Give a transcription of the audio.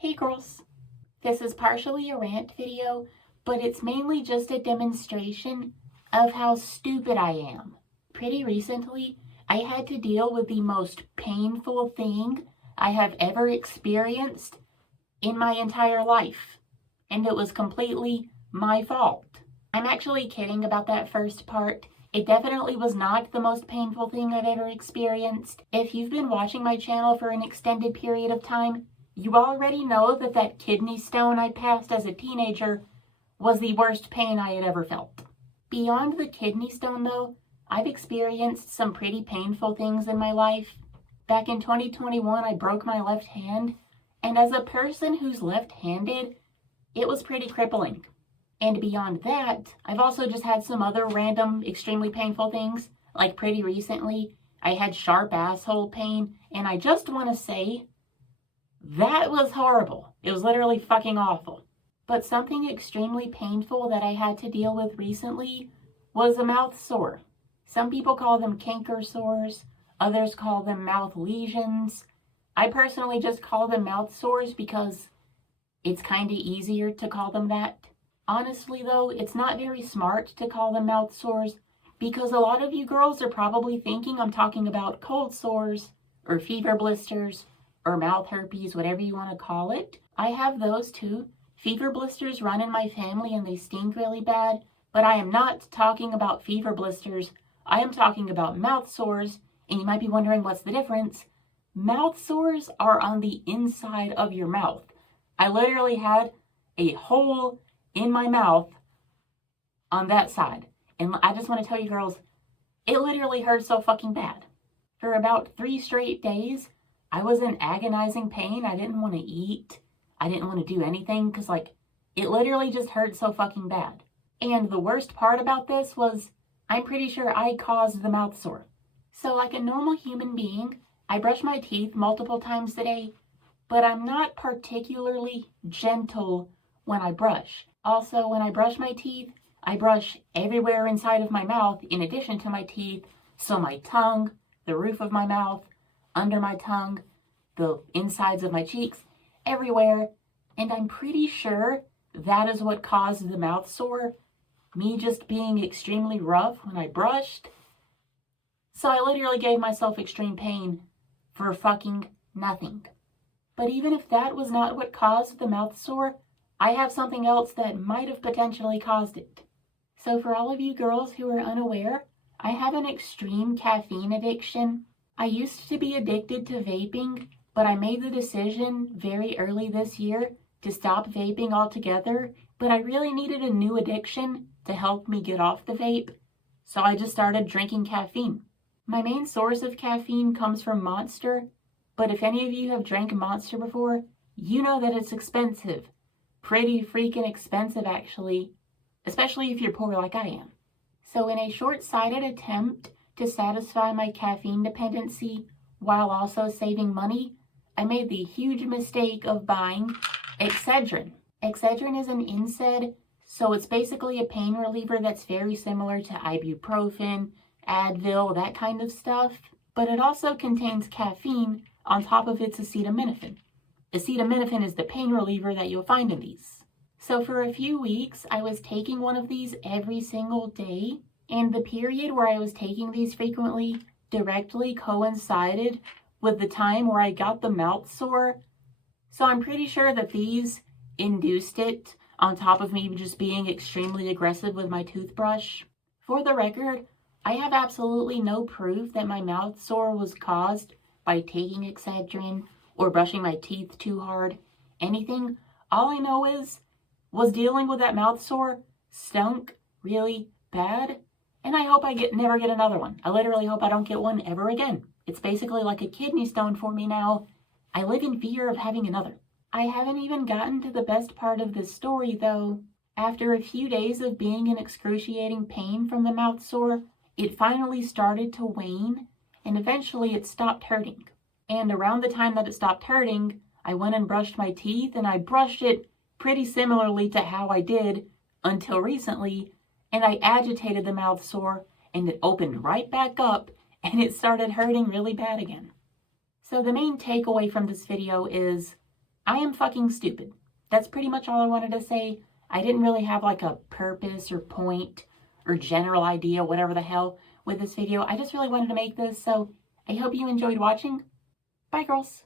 Hey girls, this is partially a rant video, but it's mainly just a demonstration of how stupid I am. Pretty recently, I had to deal with the most painful thing I have ever experienced in my entire life, and it was completely my fault. I'm actually kidding about that first part. It definitely was not the most painful thing I've ever experienced. If you've been watching my channel for an extended period of time, you already know that that kidney stone I passed as a teenager was the worst pain I had ever felt. Beyond the kidney stone though, I've experienced some pretty painful things in my life. Back in 2021, I broke my left hand, and as a person who's left-handed, it was pretty crippling. And beyond that, I've also just had some other random, extremely painful things. Like pretty recently, I had sharp asshole pain, and I just want to say, that was horrible. It was literally fucking awful. But something extremely painful that I had to deal with recently was a mouth sore. Some people call them canker sores, others call them mouth lesions. I personally just call them mouth sores because it's kind of easier to call them that. Honestly though, it's not very smart to call them mouth sores because a lot of you girls are probably thinking I'm talking about cold sores or fever blisters or mouth herpes, whatever you want to call it. I have those too. Fever blisters run in my family and they stink really bad, but I am not talking about fever blisters. I am talking about mouth sores, and you might be wondering what's the difference. Mouth sores are on the inside of your mouth. I literally had a hole in my mouth on that side, and I just want to tell you girls, it literally hurt so fucking bad. For about 3 straight days, I was in agonizing pain. I didn't want to eat. I didn't want to do anything because, it literally just hurt so fucking bad. And the worst part about this was, I'm pretty sure I caused the mouth sore. So like a normal human being, I brush my teeth multiple times a day, but I'm not particularly gentle when I brush. Also, when I brush my teeth, I brush everywhere inside of my mouth in addition to my teeth. So my tongue, the roof of my mouth, under my tongue, the insides of my cheeks, everywhere. And I'm pretty sure that is what caused the mouth sore. Me just being extremely rough when I brushed. So I literally gave myself extreme pain for fucking nothing. But even if that was not what caused the mouth sore, I have something else that might have potentially caused it. So for all of you girls who are unaware, I have an extreme caffeine addiction. I used to be addicted to vaping, but I made the decision very early this year to stop vaping altogether, but I really needed a new addiction to help me get off the vape, so I just started drinking caffeine. My main source of caffeine comes from Monster, but if any of you have drank Monster before, you know that it's expensive. Pretty freaking expensive actually, especially if you're poor like I am. So in a short-sighted attempt to satisfy my caffeine dependency while also saving money, I made the huge mistake of buying Excedrin. Excedrin is an NSAID, so it's basically a pain reliever that's very similar to ibuprofen, Advil, that kind of stuff, but it also contains caffeine on top of its acetaminophen. Acetaminophen is the pain reliever that you'll find in these. So for a few weeks, I was taking one of these every single day, and the period where I was taking these frequently directly coincided with the time where I got the mouth sore. So I'm pretty sure that these induced it, on top of me just being extremely aggressive with my toothbrush. For the record, I have absolutely no proof that my mouth sore was caused by taking Excedrin or brushing my teeth too hard, anything. All I know was dealing with that mouth sore stunk really bad, and I hope I never get another one. I literally hope I don't get one ever again. It's basically like a kidney stone for me now. I live in fear of having another. I haven't even gotten to the best part of this story though. After a few days of being in excruciating pain from the mouth sore, it finally started to wane, and eventually it stopped hurting. And around the time that it stopped hurting, I went and brushed my teeth, and I brushed it pretty similarly to how I did until recently, and I agitated the mouth sore, and it opened right back up, and it started hurting really bad again. So the main takeaway from this video is, I am fucking stupid. That's pretty much all I wanted to say. I didn't really have like a purpose or point or general idea, whatever the hell, with this video. I just really wanted to make this, so I hope you enjoyed watching. Bye, girls.